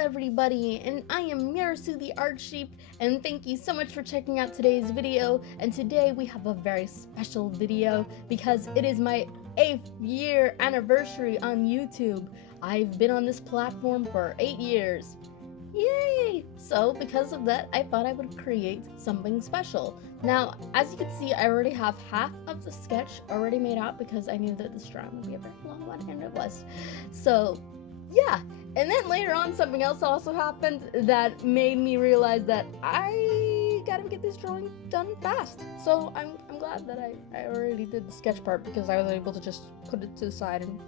everybody, and I am Merisu the Art Sheep, and thank you so much for checking out today's video. And today we have a very special video because it is my 8th year anniversary on YouTube. I've been on this platform for 8 years. Yay! So because of that, I thought I would create something special. Now, as you can see, I already have half of the sketch already made out because I knew that this drawing would be a very long one, and it was. So, yeah. And then later on, something else also happened that made me realize that I gotta get this drawing done fast. So I'm glad that I already did the sketch part because I was able to just put it to the side and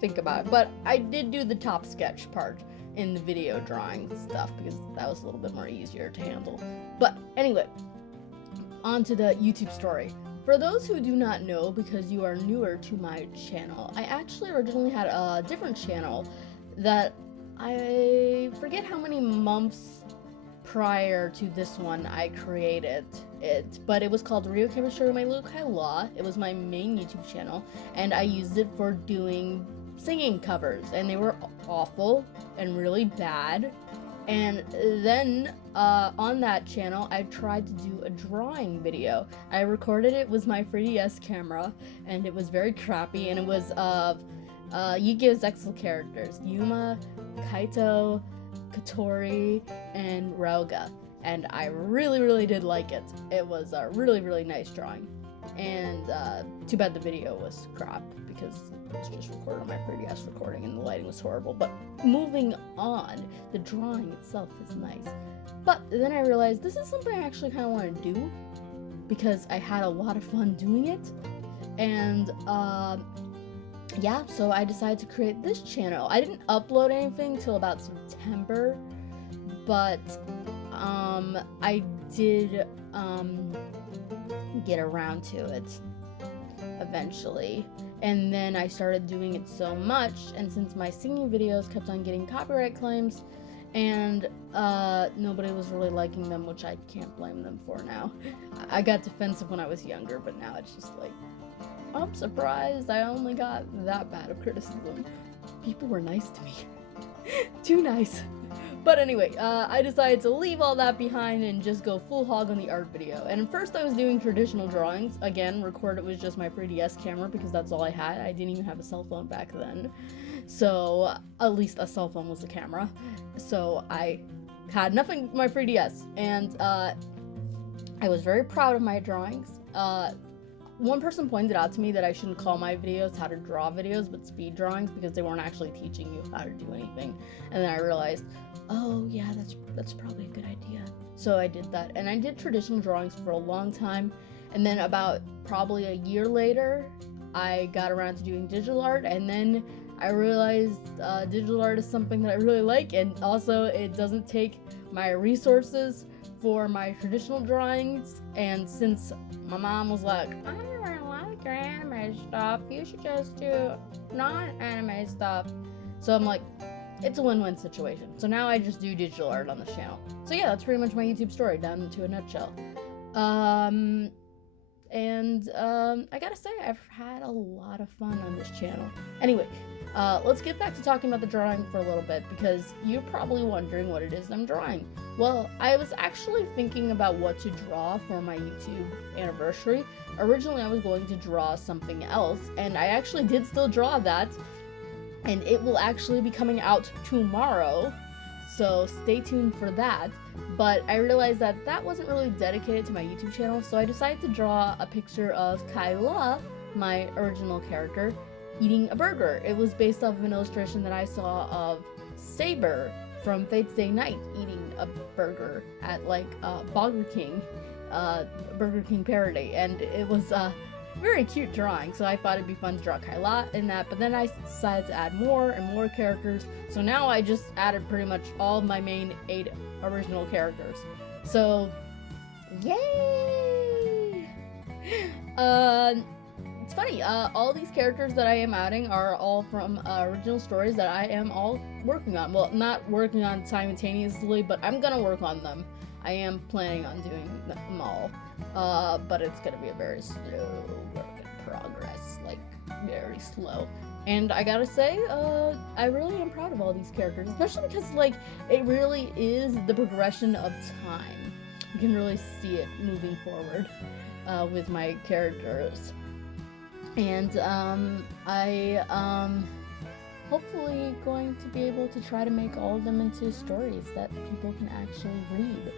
think about it. But I did do the top sketch part in the video drawing stuff because that was a little bit more easier to handle. But anyway, on to the YouTube story. For those who do not know, because you are newer to my channel, I actually originally had a different channel that I forget how many months prior to this one I created it, but it was called Rio Chemistry My Little Kaila. It was my main YouTube channel, and I used it for doing singing covers, and they were awful and really bad. And then on that channel, I tried to do a drawing video. I recorded it with my 3DS camera, and it was very crappy, and it was of Yu-Gi-Oh! Zexal characters, Yuma, Kaito, Katori, and Ryoga. And I really did like it. It was a really nice drawing. And too bad the video was crap because it was just recorded on my 3DS recording and the lighting was horrible. But moving on, the drawing itself is nice. But then I realized this is something I actually kind of want to do because I had a lot of fun doing it. And yeah, so I decided to create this channel. I didn't upload anything till about September, but I did get around to it eventually. And then I started doing it so much, and since my singing videos kept on getting copyright claims, and nobody was really liking them, which I can't blame them for now. I got defensive when I was younger, but now it's just like, I'm surprised I only got that bad of criticism. People were nice to me. Too nice. But anyway, I decided to leave all that behind and just go full hog on the art video. And at first I was doing traditional drawings. Again, recorded with just my 3DS camera because that's all I had. I didn't even have a cell phone back then. So, at least a cell phone was a camera. So I had nothing but my 3DS. And I was very proud of my drawings. One person pointed out to me that I shouldn't call my videos how to draw videos, but speed drawings, because they weren't actually teaching you how to do anything. And then I realized, oh yeah, that's probably a good idea. So I did that, and I did traditional drawings for a long time. And then about probably a year later, I got around to doing digital art, and then I realized digital art is something that I really like, and also it doesn't take my resources for my traditional drawings. And since my mom was like, I don't really like your anime stuff, you should just do non-anime stuff. So I'm like, it's a win-win situation. So now I just do digital art on this channel. So yeah, that's pretty much my YouTube story down into a nutshell. I gotta say, I've had a lot of fun on this channel. Anyway, let's get back to talking about the drawing for a little bit, because you're probably wondering what it is I'm drawing. Well, I was actually thinking about what to draw for my YouTube anniversary. Originally, I was going to draw something else, and I actually did still draw that, and it will actually be coming out tomorrow, so stay tuned for that. But I realized that that wasn't really dedicated to my YouTube channel, so I decided to draw a picture of Kaila, my original character, eating a burger. It was based off of an illustration that I saw of Saber from Fate's Day Night eating a burger at like Burger King parody, and it was a very cute drawing, so I thought it'd be fun to draw Kaila in that. But then I decided to add more and more characters, so now I just added pretty much all of my main 8 original characters. So yay! It's funny, all these characters that I am adding are all from original stories that I am all working on. Well, not working on simultaneously, but I'm gonna work on them. I am planning on doing them all, but it's gonna be a very slow work in progress, like very slow. And I gotta say, I really am proud of all these characters, especially because, like, it really is the progression of time. You can really see it moving forward with my characters. And I hopefully going to be able to try to make all of them into stories that people can actually read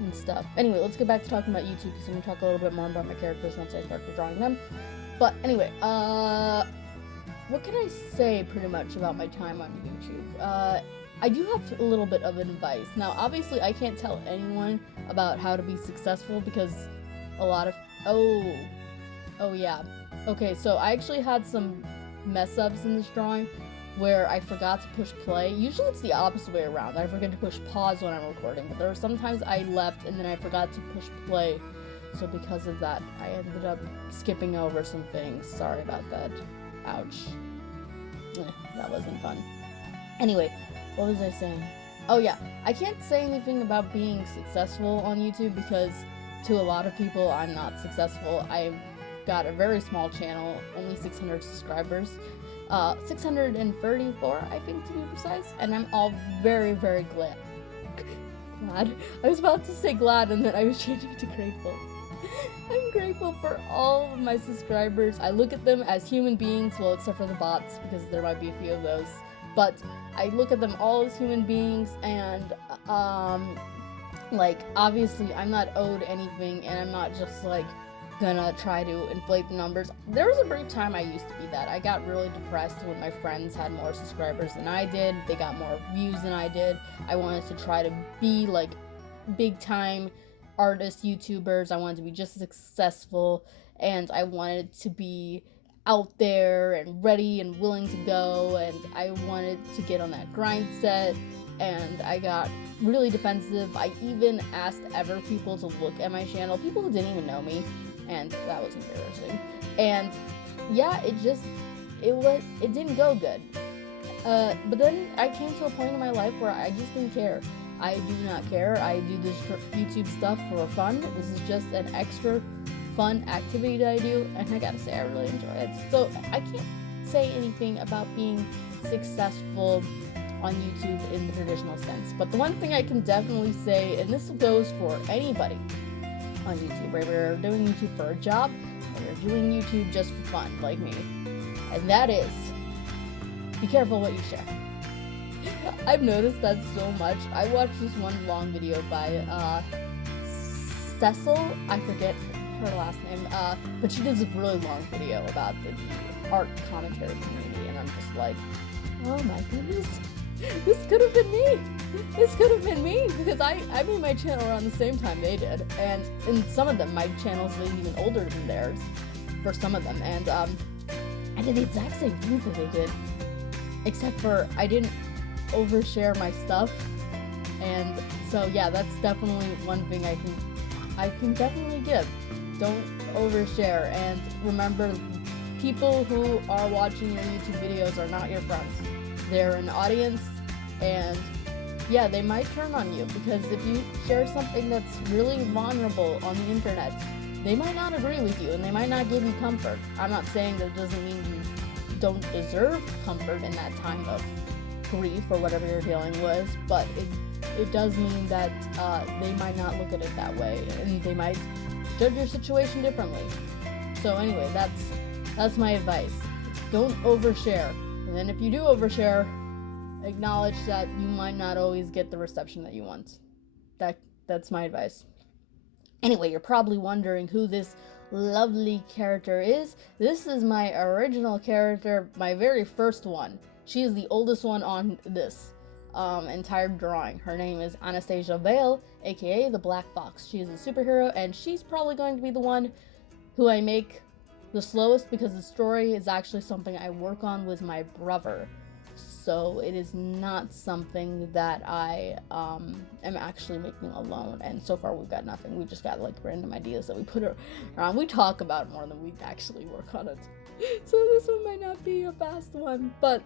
and stuff. Anyway, let's get back to talking about YouTube, because I'm going to talk a little bit more about my characters once I start drawing them. But anyway, what can I say pretty much about my time on YouTube? I do have a little bit of advice. Now, obviously, I can't tell anyone about how to be successful, because a lot of... Oh yeah. Okay, so I actually had some mess-ups in this drawing where I forgot to push play. Usually it's the opposite way around. I forget to push pause when I'm recording, but there were sometimes I left and then I forgot to push play. So because of that, I ended up skipping over some things. Sorry about that. Ouch. That wasn't fun. Anyway, what was I saying? Oh yeah, I can't say anything about being successful on YouTube, because to a lot of people, I'm not successful. I've got a very small channel, only 600 subscribers. 634, I think, to be precise, and I'm all very, very glad. I was about to say glad, and then I was changing it to grateful. I'm grateful for all of my subscribers. I look at them as human beings, well, except for the bots, because there might be a few of those, but I look at them all as human beings, and, like, obviously, I'm not owed anything, and I'm not just, like, gonna try to inflate the numbers. There was a brief time I used to be that. I got really depressed when my friends had more subscribers than I did. They got more views than I did. I wanted to try to be like big time artist YouTubers. I wanted to be just as successful, and I wanted to be out there and ready and willing to go, and I wanted to get on that grind set, and I got really defensive. I even asked ever people to look at my channel, people who didn't even know me, and that was embarrassing. And yeah, it didn't go good. But then I came to a point in my life where I just didn't care. I do not care. I do this YouTube stuff for fun. This is just an extra fun activity that I do, and I gotta say, I really enjoy it. So I can't say anything about being successful on YouTube in the traditional sense. But the one thing I can definitely say, and this goes for anybody on YouTube, whether you're doing YouTube for a job or you're doing YouTube just for fun, like me, and that is, be careful what you share. I've noticed that so much. I watched this one long video by Cecil, I forget her last name, but she does a really long video about the art commentary community, and I'm just like, oh my goodness, this could have been me. This could have been me, because I made my channel around the same time they did, and in some of them, my channel's even older than theirs, for some of them, and I did the exact same things that they did, except for I didn't overshare my stuff, and so yeah, that's definitely one thing I can definitely give. Don't overshare, and remember, people who are watching your YouTube videos are not your friends. They're an audience, and yeah, they might turn on you, because if you share something that's really vulnerable on the internet, they might not agree with you, and they might not give you comfort. I'm not saying that doesn't mean you don't deserve comfort in that time of grief or whatever you're dealing with, but it does mean that they might not look at it that way, and they might judge your situation differently. So anyway, that's my advice. Don't overshare, and then if you do overshare, acknowledge that you might not always get the reception that you want. That's my advice. Anyway, you're probably wondering who this lovely character is. This is my original character, my very first one. She is the oldest one on this entire drawing. Her name is Anastasia Vale, aka the Black Fox. She is a superhero, and she's probably going to be the one who I make the slowest, because the story is actually something I work on with my brother. So it is not something that I am actually making alone, and so far we've got nothing. We just got like random ideas that we put around. We talk about it more than we actually work on it. So this one might not be a fast one, but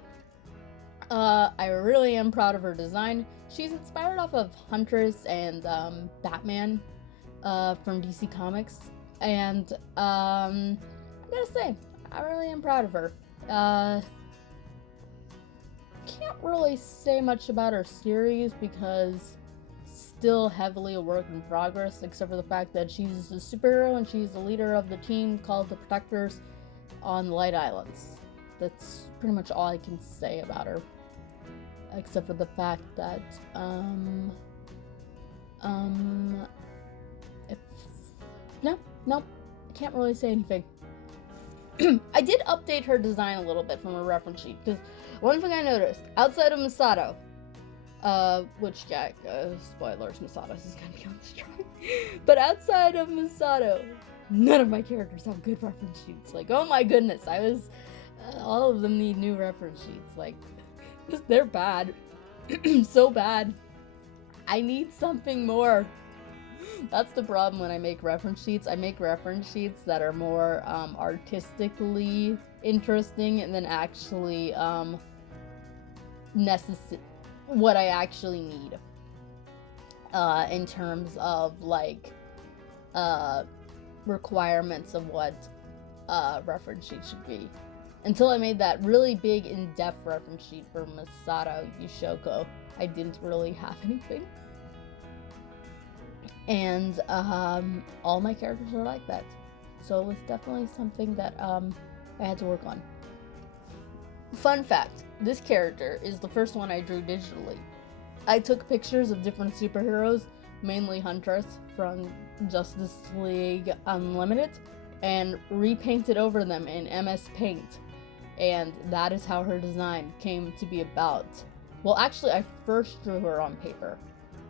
I really am proud of her design. She's inspired off of Huntress and Batman from DC Comics, and I gotta say, I really am proud of her. can't really say much about her series because still heavily a work in progress, except for the fact that she's a superhero and she's the leader of the team called the Protectors on the Light Islands. That's pretty much all I can say about her, except for the fact that I can't really say anything. I did update her design a little bit from her reference sheet, because one thing I noticed, outside of Misato, spoilers, Misato is gonna be on this drawing, but outside of Misato, none of my characters have good reference sheets. Like, oh my goodness, all of them need new reference sheets. Like, they're bad. So bad. I need something more. That's the problem when I make reference sheets. I make reference sheets that are more artistically interesting and then actually what I actually need in terms of like requirements of what reference sheet should be. Until I made that really big in-depth reference sheet for Misato Yushoku, I didn't really have anything. And all my characters are like that. So it was definitely something that I had to work on. Fun fact, this character is the first one I drew digitally. I took pictures of different superheroes, mainly Huntress from Justice League Unlimited, and repainted over them in MS Paint. And that is how her design came to be about. Well, actually, I first drew her on paper,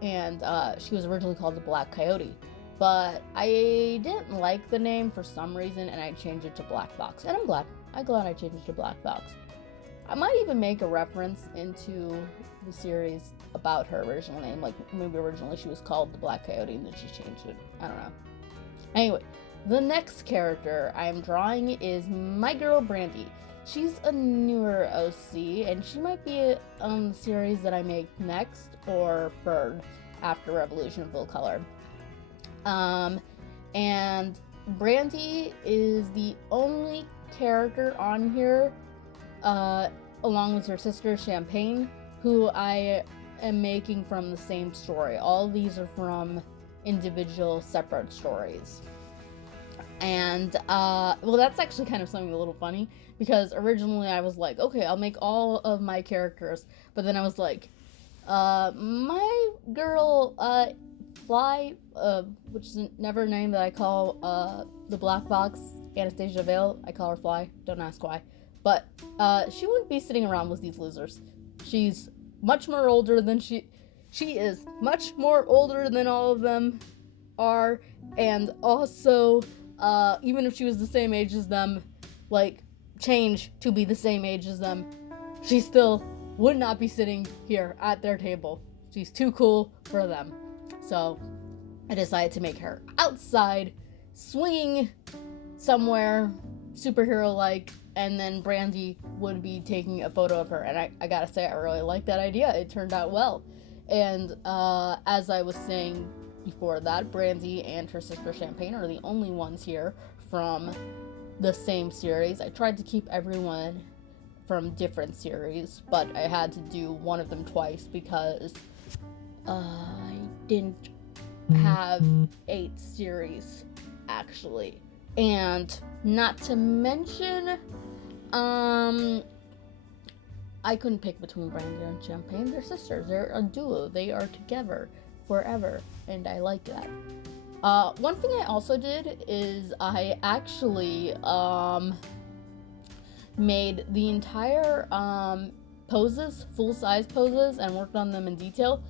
and she was originally called the Black Coyote, but I didn't like the name for some reason, and I changed it to Black Fox, and I'm glad I changed it to Black Fox. I might even make a reference into the series about her original name, like maybe originally she was called the Black Coyote and then she changed it. I don't know. Anyway, the next character I'm drawing is my girl Brandy. She's a newer OC, and she might be on the series that I make next or third after Revolution Full Color. And Brandy is the only character on here, along with her sister Champagne, who I am making from the same story. All of these are from individual separate stories. And, well, that's actually kind of something a little funny, because originally I was like, okay, I'll make all of my characters, but then I was like, my girl, Fly, which is never a name that I call, the black box, Anastasia Vale, I call her Fly, don't ask why, but, she wouldn't be sitting around with these losers. She's much more older than she is much more older than all of them are, and also, even if she was the same age as them, like, change to be the same age as them, she still would not be sitting here at their table. She's too cool for them. So, I decided to make her outside, swinging somewhere, superhero-like, and then Brandy would be taking a photo of her, and I gotta say, I really like that idea. It turned out well. And, as I was saying before that, Brandy and her sister Champagne are the only ones here from the same series. I tried to keep everyone from different series, but I had to do one of them twice because I didn't have 8 series, actually. And not to mention, I couldn't pick between Brandy and Champagne. They're sisters. They're a duo. They are together forever, and I like that. One thing I also did is I actually made the entire poses, full-size poses, and worked on them in detail.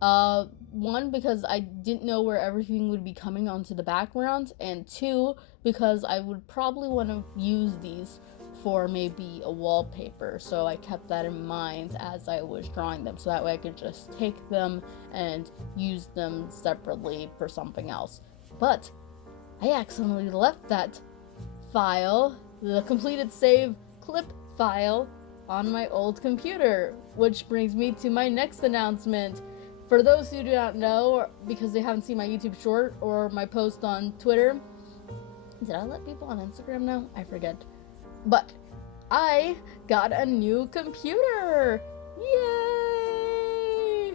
One, because I didn't know where everything would be coming onto the background, and 2, because I would probably want to use these for maybe a wallpaper, so I kept that in mind as I was drawing them, so that way I could just take them and use them separately for something else. But I accidentally left that file, the completed save clip file, on my old computer, which brings me to my next announcement. For those who do not know, because they haven't seen my YouTube short or my post on Twitter, did I let people on Instagram know? I forget. But I got a new computer, Yay!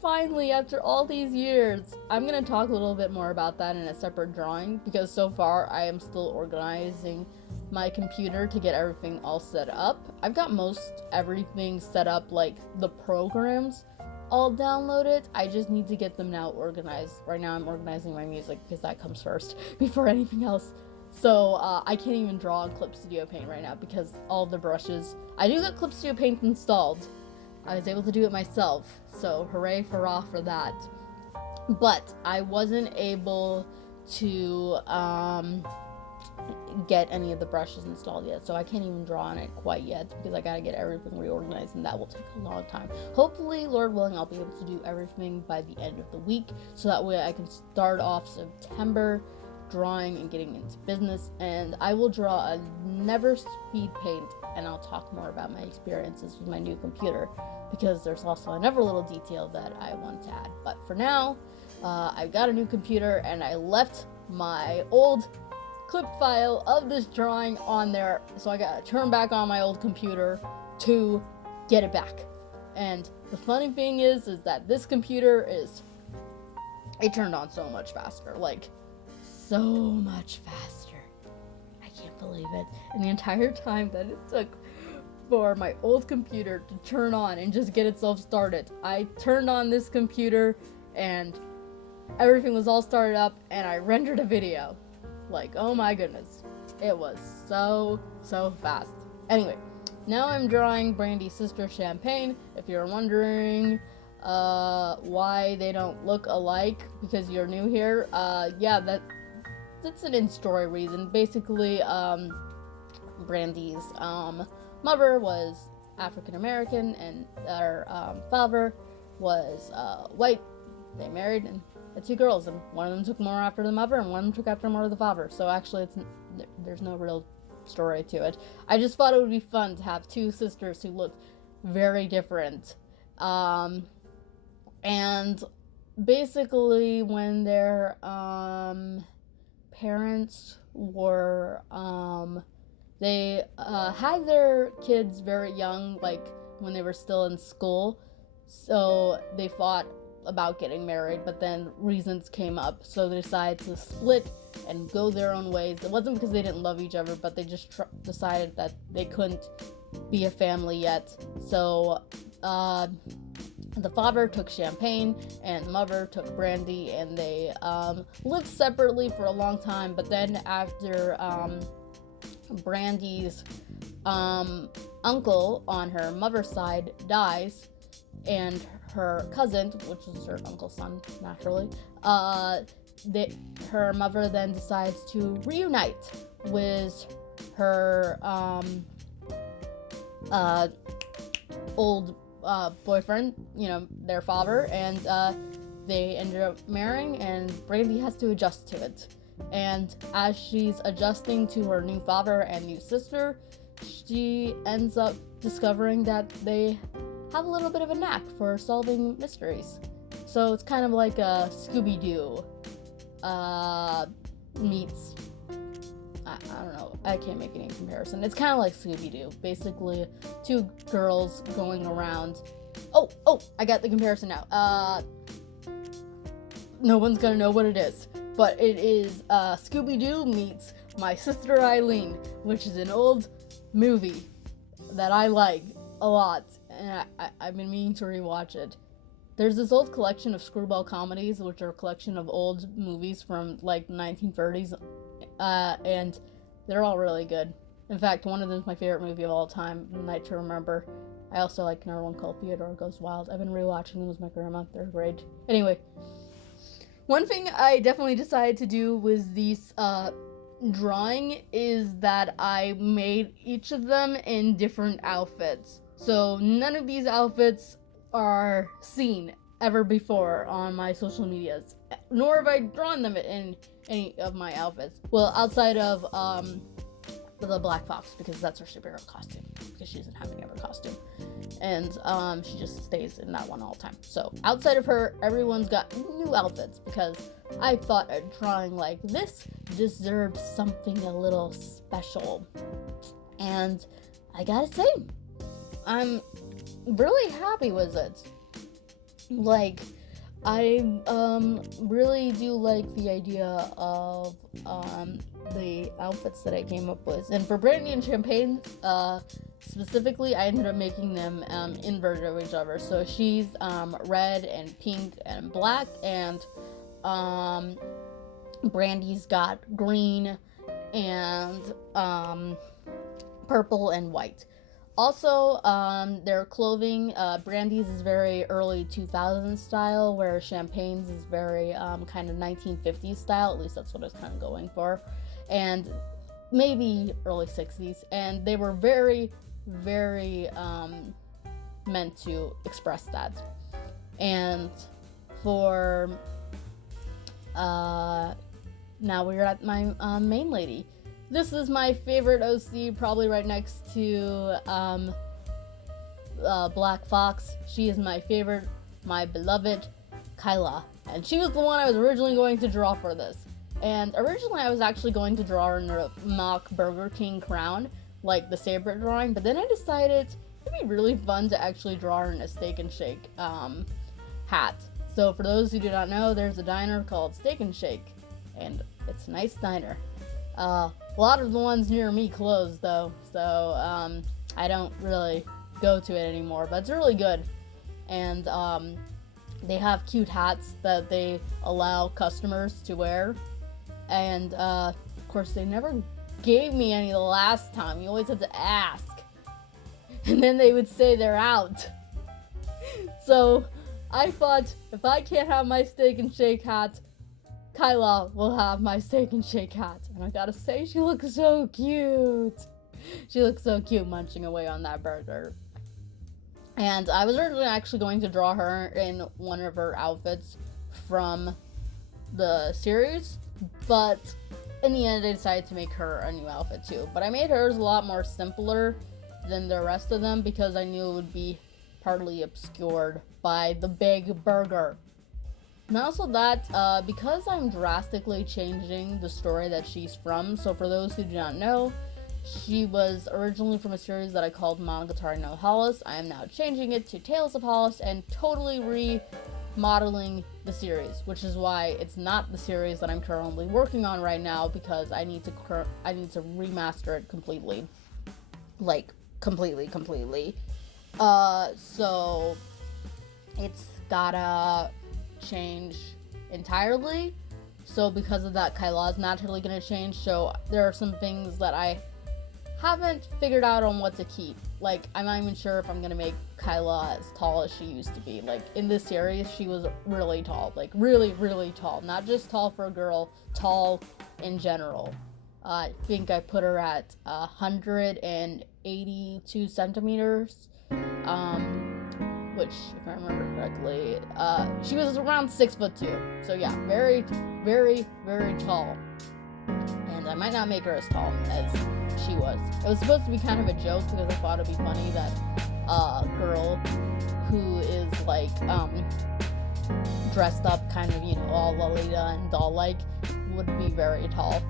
Finally, after all these years, I'm gonna talk a little bit more about that in a separate drawing, because so far I am still organizing my computer to get everything all set up. I've got most everything set up, like the programs all downloaded. I just need to get them now organized. Right now I'm organizing my music because that comes first before anything else. So I can't even draw on clipstudiopaint right now because all the brushes. I do got clipstudiopaint installed. I was able to do it myself, so hooray hurrah for that. But I wasn't able to get any of the brushes installed yet, so I can't even draw on it quite yet because I gotta get everything reorganized, and that will take a long time. Hopefully, Lord willing, I'll be able to do everything by the end of the week, so that way I can start off September drawing and getting into business. And I will draw a never Speedpaint, and I'll talk more about my experiences with my new computer, because there's also another little detail that I want to add. But for now, I've got a new computer, and I left my old clip file of this drawing on there, so I gotta turn back on my old computer to get it back. And the funny thing is that this computer it turned on so much faster, like so much faster. I can't believe it. And the entire time that it took for my old computer to turn on and just get itself started, I turned on this computer and everything was all started up, and I rendered a video. Like, oh my goodness, it was so fast. Anyway, now I'm drawing Brandy's sister Champagne. If you're wondering why they don't look alike because you're new here, yeah, that's an in-story reason. Basically, Brandy's mother was African American and their father was white. They married and had two girls, and one of them took more after the mother and one of them took after more of the father. So actually there's no real story to it. I just thought it would be fun to have two sisters who looked very different. And basically when their parents were they had their kids very young, like when they were still in school, so they fought about getting married, but then reasons came up, so they decided to split and go their own ways. It wasn't because they didn't love each other, but they just decided that they couldn't be a family yet. So the father took Champagne and the mother took Brandy, and they lived separately for a long time. But then after Brandy's uncle on her mother's side dies, and her cousin, which is her uncle's son, naturally, her mother then decides to reunite with her old boyfriend, their father, and they ended up marrying, and Brandy has to adjust to it. And as she's adjusting to her new father and new sister, she ends up discovering that they have a little bit of a knack for solving mysteries. So it's kind of like a Scooby-Doo meets, I don't know, I can't make any comparison. It's kind of like Scooby-Doo. Basically, two girls going around. Oh, I got the comparison now. No one's gonna know what it is, but it is Scooby-Doo meets My Sister Eileen, which is an old movie that I like a lot, and I've been meaning to rewatch it. There's this old collection of screwball comedies, which are a collection of old movies from like 1930s, and they're all really good. In fact, one of them is my favorite movie of all time, Night to Remember. I also like another one called Theodore Goes Wild. I've been rewatching them with my grandma. They're great. Anyway, one thing I definitely decided to do with these drawing is that I made each of them in different outfits. So none of these outfits are seen ever before on my social medias, nor have I drawn them in any of my outfits. Well, outside of the Black Fox, because that's her superhero costume, because she doesn't have any other costume, and she just stays in that one all the time. So outside of her, everyone's got new outfits, because I thought a drawing like this deserved something a little special. And I gotta say, I'm really happy with it. Like, I really do like the idea of the outfits that I came up with. And for Brandy and Champagne, specifically, I ended up making them inverted of each other. So she's red and pink and black, and Brandy's got green and purple and white. Also, their clothing, Brandy's is very early 2000s style, where Champagne's is very kind of 1950s style. At least that's what I was kind of going for. And maybe early 60s. And they were very, very meant to express that. And for now we're at my main lady. This is my favorite OC, probably right next to Black Fox. She is my favorite, my beloved Kaila. And she was the one I was originally going to draw for this. And originally I was actually going to draw her in a mock Burger King crown, like the Saber drawing, but then I decided it'd be really fun to actually draw her in a Steak and Shake hat. So for those who do not know, there's a diner called Steak and Shake, and it's a nice diner. A lot of the ones near me closed though, so I don't really go to it anymore, but it's really good. And they have cute hats that they allow customers to wear, and of course they never gave me any the last time. You always have to ask, and then they would say they're out. So I thought, if I can't have my Steak and Shake hat, Kaila will have my Steak and Shake hat. And I gotta say, she looks so cute. She looks so cute munching away on that burger. And I was originally actually going to draw her in one of her outfits from the series, but in the end I decided to make her a new outfit too. But I made hers a lot more simpler than the rest of them because I knew it would be partly obscured by the big burger. And also that, because I'm drastically changing the story that she's from, so for those who do not know, she was originally from a series that I called Monogatari no Hollis. I am now changing it to Tales of Hollis and totally remodeling the series, which is why it's not the series that I'm currently working on right now, because I need to remaster it completely. Like, completely. So it's gotta change entirely. So because of that, Kaila's naturally gonna change. So there are some things that I haven't figured out on what to keep. Like, I'm not even sure if I'm gonna make Kaila as tall as she used to be. Like, in this series, she was really tall. Like, really, really tall. Not just tall for a girl, tall in general. I think I put her at 182 centimeters. Which, if I remember correctly, she was around 6'2". So yeah, very, very, very tall. And I might not make her as tall as she was. It was supposed to be kind of a joke because I thought it'd be funny that a girl who is like dressed up kind of, you know, all Lolita and doll-like would be very tall.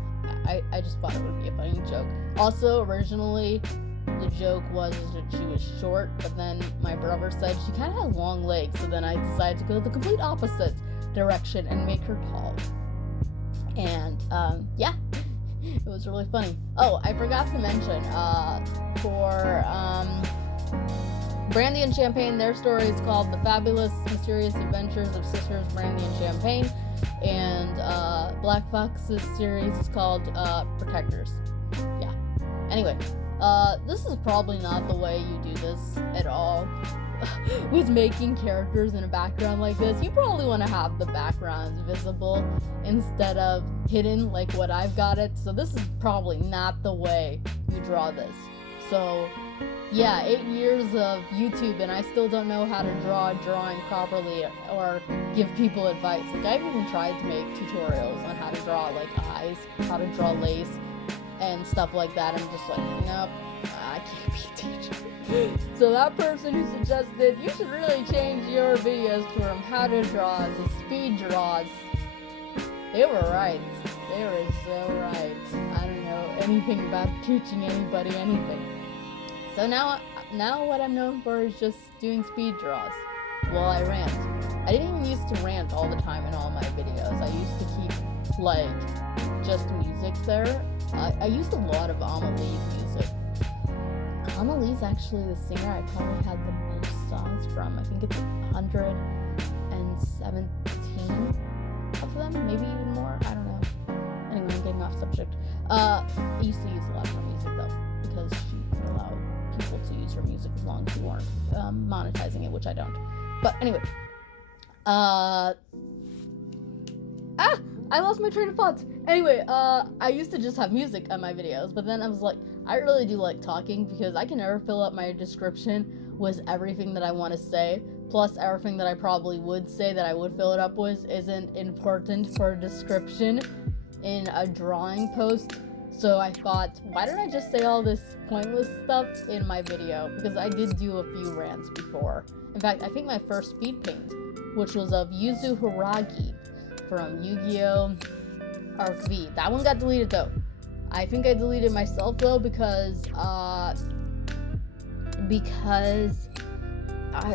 I just thought it would be a funny joke. Also, originally, the joke was that she was short, but then my brother said she kind of has long legs, so then I decided to go the complete opposite direction and make her tall. And, yeah, it was really funny. Oh, I forgot to mention, for, Brandy and Champagne, their story is called The Fabulous Mysterious Adventures of Sisters Brandy and Champagne, and, Black Fox's series is called, Protectors. Yeah. Anyway. This is probably not the way you do this at all. With making characters in a background like this, you probably want to have the backgrounds visible instead of hidden like what I've got it. So this is probably not the way you draw this. So yeah, 8 years of YouTube and I still don't know how to draw a drawing properly or give people advice. Like, I've even tried to make tutorials on how to draw like eyes, how to draw lace, and stuff like that. I'm just like, nope, I can't be a teacher. So that person who suggested you should really change your videos from how to draw to speed draws, they were right. They were so right. I don't know anything about teaching anybody anything. So now now what I'm known for is just doing speed draws while I rant. I didn't even used to rant all the time in all my videos. I used to keep, like, just music there. I used a lot of Amelie's music. Amelie's actually the singer I probably had the most songs from. I think it's 117 of them, maybe even more. I don't know. Anyway, I'm getting off subject. I used to use a lot of her music though, because she would allow people to use her music as long as you weren't monetizing it, which I don't. But anyway, I lost my train of thought. Anyway, I used to just have music on my videos, but then I was like, I really do like talking because I can never fill up my description with everything that I want to say. Plus, everything that I probably would say that I would fill it up with isn't important for a description in a drawing post. So I thought, why don't I just say all this pointless stuff in my video? Because I did do a few rants before. In fact, I think my first speed paint, which was of Yuzu Hiragi from Yu-Gi-Oh! Arc V. That one got deleted though. I think I deleted myself though because I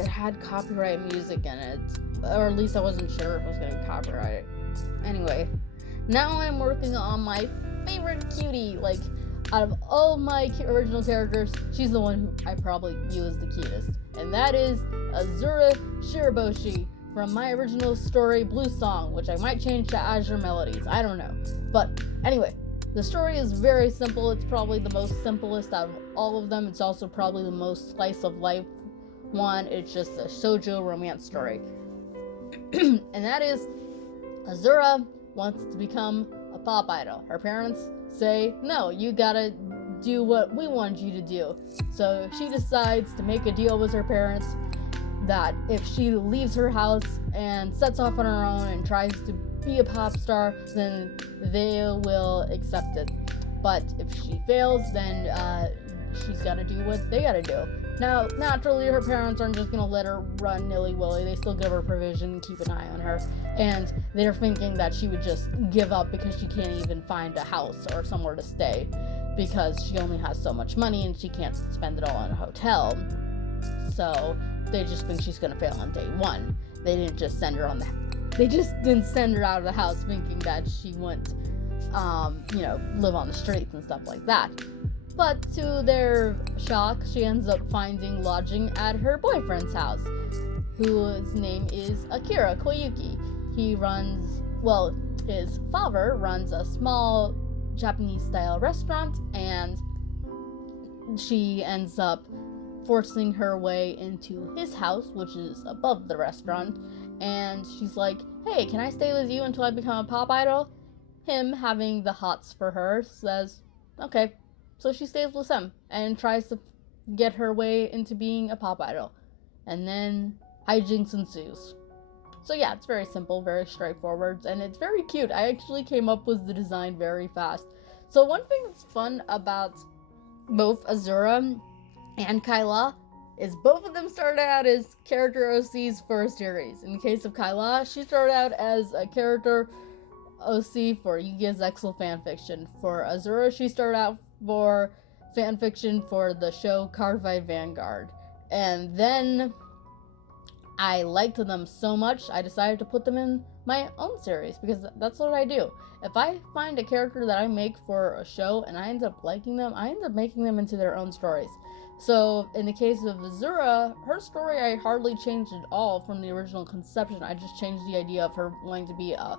had copyright music in it. Or at least I wasn't sure if I was getting copyrighted. Anyway, now I'm working on my favorite cutie. Like, out of all my original characters, she's the one who I probably view as the cutest. And that is Azura Shiroboshi from my original story, Blue Song, which I might change to Azure Melodies. I don't know. But anyway, the story is very simple. It's probably the most simplest out of all of them. It's also probably the most slice of life one. It's just a shoujo romance story. And that is, Azura wants to become a pop idol. Her parents say, no, you gotta do what we want you to do. So she decides to make a deal with her parents that if she leaves her house and sets off on her own and tries to be a pop star, then they will accept it. But if she fails, then she's gotta do what they gotta do. Now, naturally, her parents aren't just gonna let her run nilly-willy. They still give her provision and keep an eye on her. And they're thinking that she would just give up because she can't even find a house or somewhere to stay because she only has so much money and she can't spend it all in a hotel. So they just think she's gonna fail on day one. They didn't just send her out of the house thinking that she wouldn't, live on the streets and stuff like that. But to their shock, she ends up finding lodging at her boyfriend's house, whose name is Akira Koyuki. His father runs a small Japanese-style restaurant, and she ends up forcing her way into his house, which is above the restaurant, and she's like, hey, can I stay with you until I become a pop idol? Him, having the hots for her, says, okay. So she stays with him and tries to get her way into being a pop idol. And then hijinks ensues. So yeah, it's very simple, very straightforward, and it's very cute. I actually came up with the design very fast. So one thing that's fun about both Azura and Kaila is both of them started out as character OCs for a series. In the case of Kaila, she started out as a character OC for Yu-Gi-Oh! Zexal fanfiction. For Azura, she started out for fanfiction for the show Cardfight Vanguard. And then I liked them so much, I decided to put them in my own series, because that's what I do. If I find a character that I make for a show and I end up liking them, I end up making them into their own stories. So in the case of Azura, her story I hardly changed at all from the original conception. I just changed the idea of her wanting to be a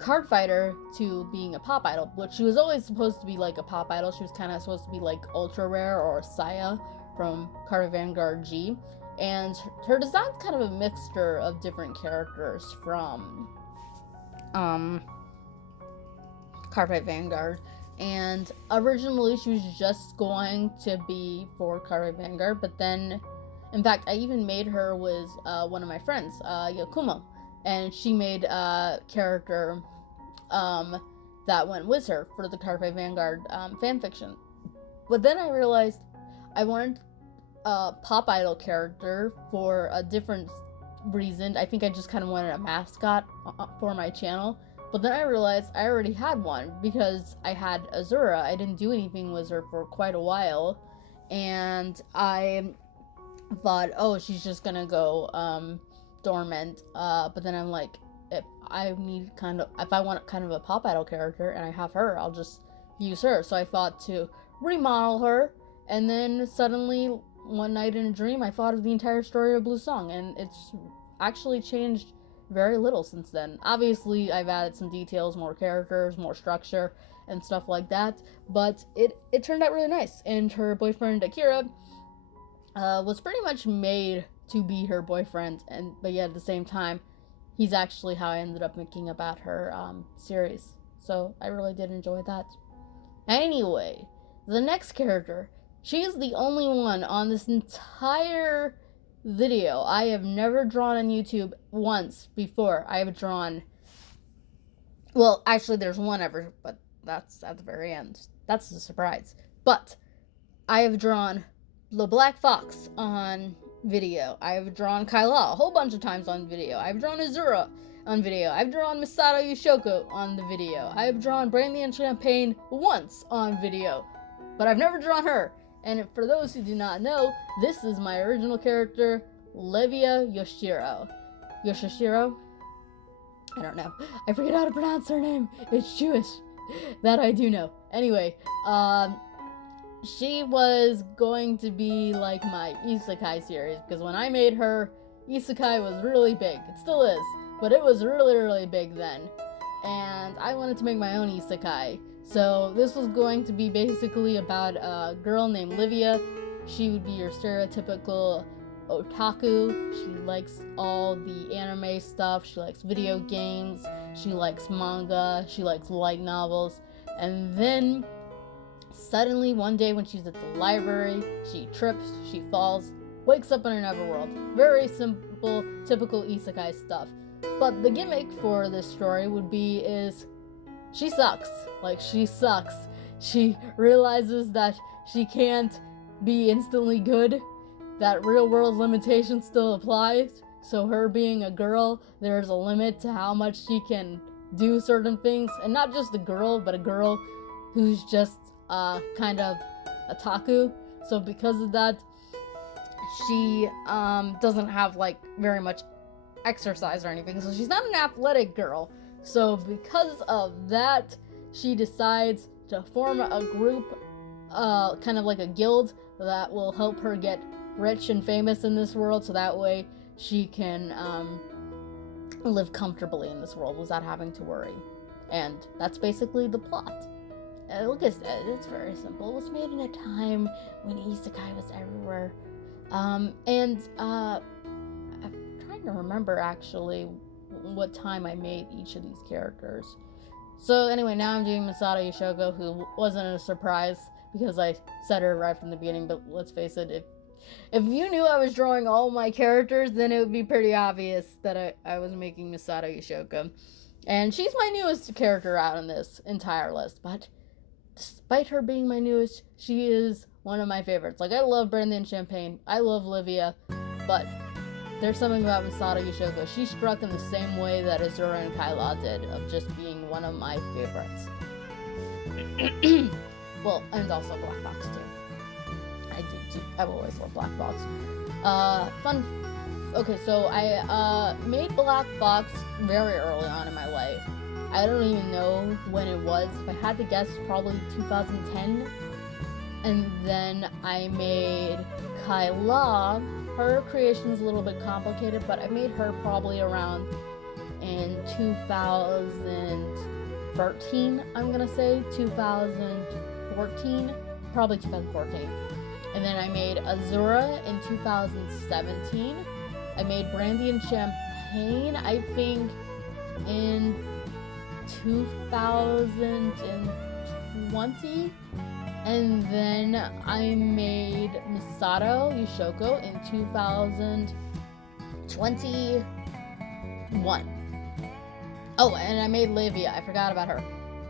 card fighter to being a pop idol, which she was always supposed to be like a pop idol. She was kind of supposed to be like Ultra Rare or Saya from Cardfight Vanguard G. And her design's kind of a mixture of different characters from Cardfight Vanguard. And originally she was just going to be for Cardfight Vanguard, but then, in fact, I even made her with one of my friends, Yakumo, and she made a character that went with her for the Cardfight Vanguard fanfiction. But then I realized I wanted a pop idol character for a different reason. I think I just kind of wanted a mascot for my channel. But then I realized I already had one because I had Azura. I didn't do anything with her for quite a while. and I thought, oh, she's just gonna go dormant. But then I'm like, if I want kind of a pop idol character and I have her, I'll just use her. So I thought to remodel her, and then suddenly one night in a dream I thought of the entire story of Blue Song, and it's actually changed very little since then. Obviously I've added some details, more characters, more structure and stuff like that, but it turned out really nice. And her boyfriend Akira was pretty much made to be her boyfriend, but yet at the same time he's actually how I ended up thinking about her series. So I really did enjoy that. Anyway, the next character, she is the only one on this entire video I have never drawn on YouTube once before. I have drawn, well, actually there's one ever, but that's at the very end. That's a surprise. But I have drawn the Black Fox on video. I have drawn Kaila a whole bunch of times on video. I've drawn Azura on video. I've drawn Misato Yushoku on the video. I have drawn Brandy and Champagne once on video, but I've never drawn her. And for those who do not know, this is my original character, Levia Yoshiro. Yoshiro? I don't know. I forget how to pronounce her name. It's Jewish. That I do know. Anyway, she was going to be like my isekai series, because when I made her, isekai was really big. It still is, but it was really, really big then. And I wanted to make my own isekai. So this was going to be basically about a girl named Levia. She would be your stereotypical otaku. She likes all the anime stuff. She likes video games. She likes manga. She likes light novels. And then suddenly one day when she's at the library, she trips, she falls, wakes up in an overworld. Very simple, typical isekai stuff. But the gimmick for this story would be is she sucks. Like, she sucks. She realizes that she can't be instantly good, that real world limitation still applies. So her being a girl, there's a limit to how much she can do certain things. And not just a girl, but a girl who's just kind of otaku. So because of that, she doesn't have like very much exercise or anything. So she's not an athletic girl. So because of that, she decides to form a group, kind of like a guild, that will help her get rich and famous in this world, so that way she can live comfortably in this world without having to worry. And that's basically the plot. Like I said, it's very simple. It was made in a time when isekai was everywhere. I'm trying to remember actually what time I made each of these characters. So anyway, now I'm doing Misato Yushoku, who wasn't a surprise because I said her right from the beginning, but let's face it, if you knew I was drawing all my characters, then it would be pretty obvious that I was making Misato Yushoku. And she's my newest character out in this entire list, but despite her being my newest, she is one of my favorites. Like, I love Brandy and Champagne, I love Levia, but there's something about Misato Yushoku. She struck in the same way that Azura and Kaila did, of just being one of my favorites. Well, and also Black Fox too. I've always loved Black Fox. Okay, so I made Black Fox very early on in my life. I don't even know when it was. If I had to guess, probably 2010. And then I made Kaila. Her creation is a little bit complicated, but I made her probably around in 2013, I'm gonna say. 2014, probably 2014. And then I made Azura in 2017. I made Brandy and Champagne, I think, in 2020. And then I made Misato Yushoku in 2021. Oh, and I made Levia. I forgot about her.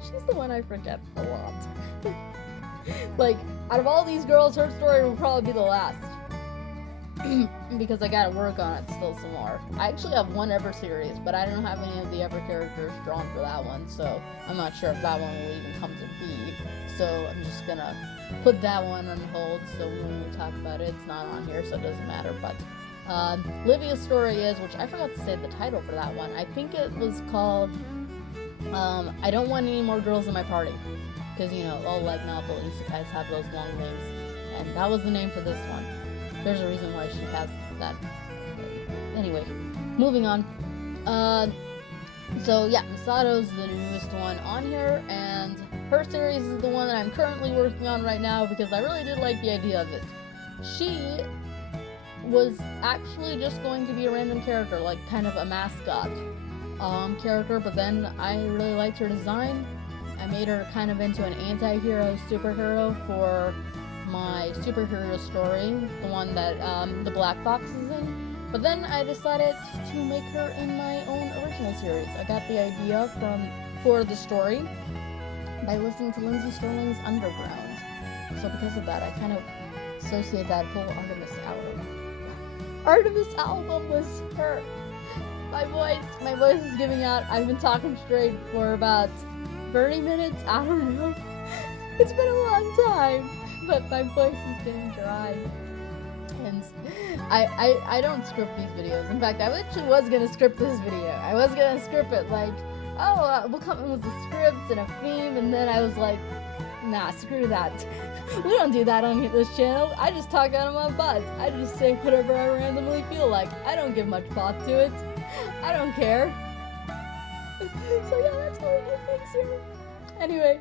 She's the one I forget a lot. Like, out of all these girls, her story will probably be the last. because I gotta work on it still some more. I actually have one Ever series, but I don't have any of the Ever characters drawn for that one, so I'm not sure if that one will even come to be. So I'm just gonna put that one on hold, so when we talk about it, it's not on here, so it doesn't matter. But Levia's story is, which I forgot to say the title for that one. I think it was called I Don't Want Any More Girls in My Party, because you know, all like novel isekais have those long names, and that was the name for this one. There's a reason why she has that. Anyway, moving on. So yeah, Misato's the newest one on here, and her series is the one that I'm currently working on right now because I really did like the idea of it. She was actually just going to be a random character, like kind of a mascot character, but then I really liked her design. I made her kind of into an anti-hero superhero for my superhero story, the one that the Black Fox is in. But then I decided to make her in my own original series. I got the idea for the story by listening to Lindsay Sterling's Underground. So because of that, I kind of associate that whole Artemis album. Artemis album was her. My voice is giving out. I've been talking straight for about 30 minutes. I don't know. It's been a long time, but my voice is getting dry. And I don't script these videos. In fact, I actually was gonna script this video. I was gonna script it like, we'll come in with a script and a theme, and then I was like, nah, screw that. We don't do that on this channel. I just talk out of my butt. I just say whatever I randomly feel like. I don't give much thought to it. I don't care. So yeah, that's how we do things here. Anyway,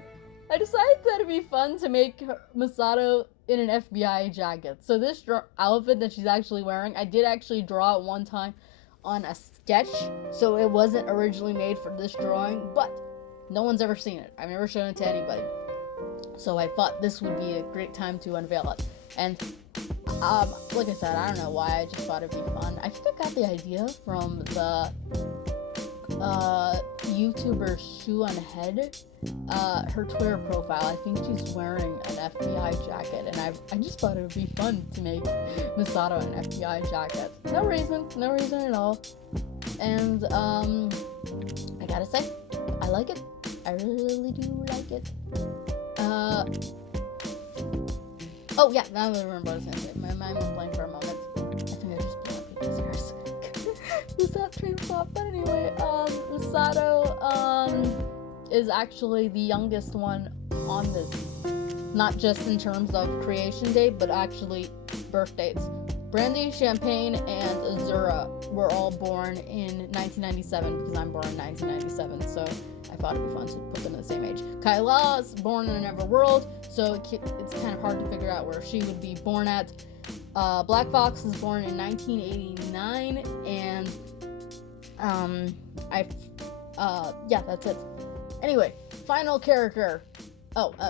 I decided that it'd be fun to make Misato in an FBI jacket. So this outfit that she's actually wearing, I did actually draw it one time on a sketch, so it wasn't originally made for this drawing, but no one's ever seen it. I've never shown it to anybody. So I thought this would be a great time to unveil it. And like I said, I don't know why, I just thought it'd be fun. I think I got the idea from the YouTuber Shoe on Head, her Twitter profile. I think she's wearing an FBI jacket, and I just thought it would be fun to make Misato an FBI jacket. No reason at all. And I gotta say, I like it. I really do like it. Oh yeah, now I remember what I was gonna say. My mind was blank for a moment. I think I just blew up people's ears. Was that train of thought? But anyway, Misato is actually the youngest one on this. Not just in terms of creation date, but actually birth dates. Brandy, Champagne, and Azura were all born in 1997 because I'm born in 1997, so I thought it'd be fun to put them in the same age. Kaila is born in another world, so it's kind of hard to figure out where she would be born at. Black Fox was born in 1989, and yeah, that's it. Anyway, final character.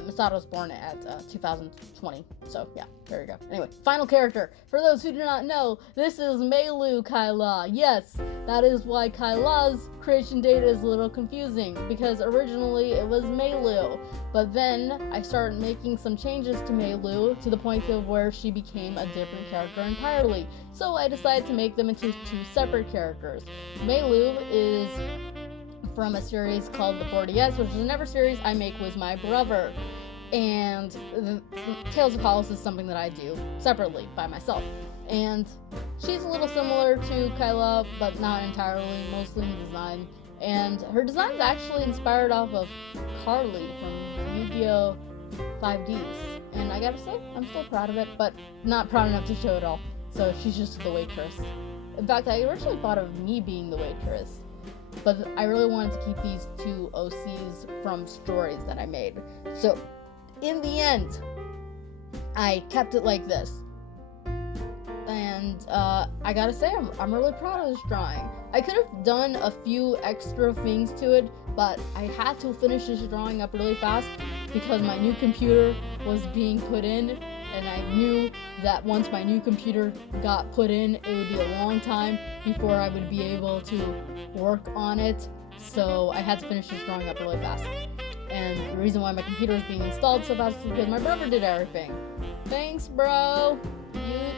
Misato's born at 2020, so yeah, there you go. Anyway, final character. For those who do not know, this is Meilu Kaila. Yes, that is why Kaila's creation date is a little confusing, because originally it was Meilu, but then I started making some changes to Meilu to the point of where she became a different character entirely. So I decided to make them into two separate characters. Meilu is from a series called the 8's, which is another series I make with my brother. And the Tales of Hollis is something that I do separately by myself. And she's a little similar to Kaila, but not entirely, mostly in design. And her design is actually inspired off of Carly from Yu-Gi-Oh! 8's. And I gotta say, I'm still proud of it, but not proud enough to show it all. So she's just the waitress. In fact, I originally thought of me being the waitress, but I really wanted to keep these two OCs from stories that I made. So, in the end, I kept it like this. And I gotta say, I'm really proud of this drawing. I could have done a few extra things to it, but I had to finish this drawing up really fast because my new computer was being put in, and I knew that once my new computer got put in, it would be a long time before I would be able to work on it, so I had to finish this drawing up really fast. And the reason why my computer is being installed so fast is because my brother did everything. Thanks, bro!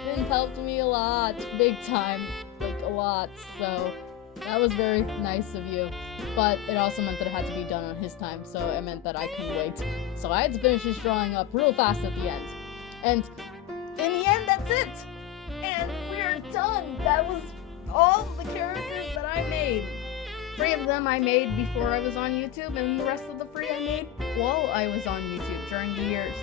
Clipstudiopaint helped me a lot, big time, like a lot, so that was very nice of you. But it also meant that it had to be done on his time, so it meant that I couldn't wait. So I had to finish his drawing up real fast at the end. And in the end, that's it! And we're done! That was all the characters that I made. 3 of them I made before I was on YouTube, and the rest of the 3 I made while I was on YouTube during the years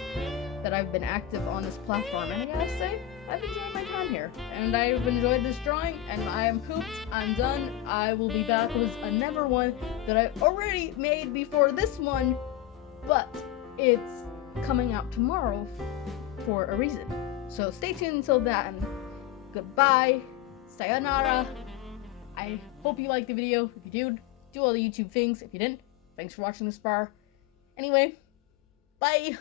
that I've been active on this platform. And I gotta say, I've enjoyed my time here, and I've enjoyed this drawing, and I am pooped, I'm done. I will be back with another one that I already made before this one, but it's coming out tomorrow for a reason. So stay tuned until then. Goodbye, sayonara. I hope you liked the video. If you did, do all the YouTube things. If you didn't, thanks for watching this far. Anyway, bye!